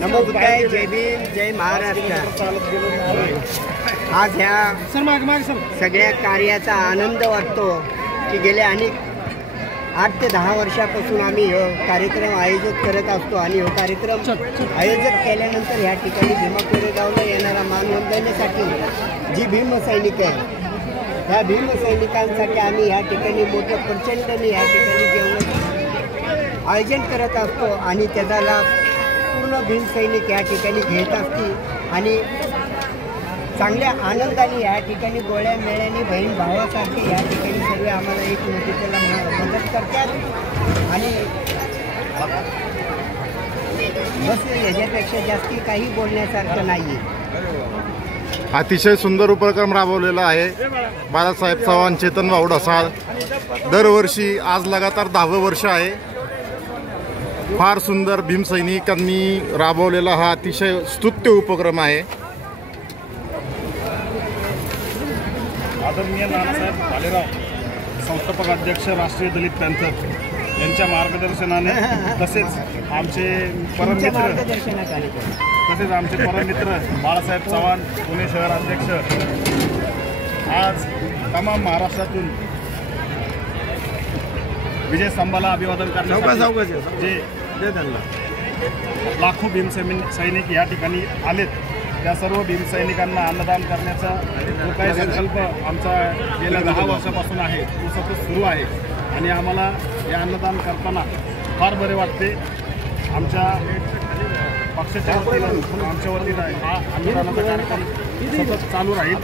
नमस्कार, जय भीम, जय महाराष्ट्र। आज ह्या सगळ्या कार्याचा आनंद वाटतो की गेल्या अनेक 8 ते 10 वर्षापासून आम्ही कार्यक्रम आयोजित करत असतो आणि कार्यक्रम आयोजित केल्यानंतर ह्या ठिकाणी भीमा कोरेगावला येणारा मानवंदनेसाठी जी भीम सैनिक आहे ह्या भीम सैनिकांसाठी आम्ही ह्या ठिकाणी मोठ्या प्रचंडने ह्या ठिकाणी जेवणाचं आयोजन करत असतो आणि त्याचा लाभ पूर्ण भीम सैनिक या ठिकाणी घेत असतील आणि चांगल्या आनंदाने या ठिकाणी गोळ्या मेळ्याने बहीण भावासारखे या ठिकाणी सर्व आम्हाला एकमेकीला मदत करतात आणि बस याच्यापेक्षा जास्ती काही बोलण्यासारखं नाही आहे। अतिशय सुंदर उपक्रम राबवलेला आहे बाळासाहेब चव्हाण चेतन भाऊ ढसाळ दरवर्षी आज लगातार 10वे वर्ष आहे। फार सुंदर भीम सैनिकांनी राबवलेला हा अतिशय स्तुत्य उपक्रम आहे। आदरणीय नानासाहेब भालेराव संस्थापक अध्यक्ष राष्ट्रीय दलित पॅंथर यांच्या मार्गदर्शनाने तसेच आमचे परममित्र बाळासाहेब चव्हाण पुणे शहर अध्यक्ष आज तमाम महाराष्ट्रातून विजय स्तंभाला अभिवादन करण्यासाठी जे लाखो भीम सैनिक या ठिकाणी आलेत त्या सर्व भीम सैनिकांना अन्नदान करण्याचा जो काही संकल्प आमचा गेल्या 10 वर्षापासून आहे तो सतत सुरू आहे आणि आम्हाला हे अन्नदान करताना फार बरे वाटते। आमच्या पक्षाच्या वतीनं आमच्या वतीनं हा अन्नदानाचा कार्यक्रम सतत चालू राहील।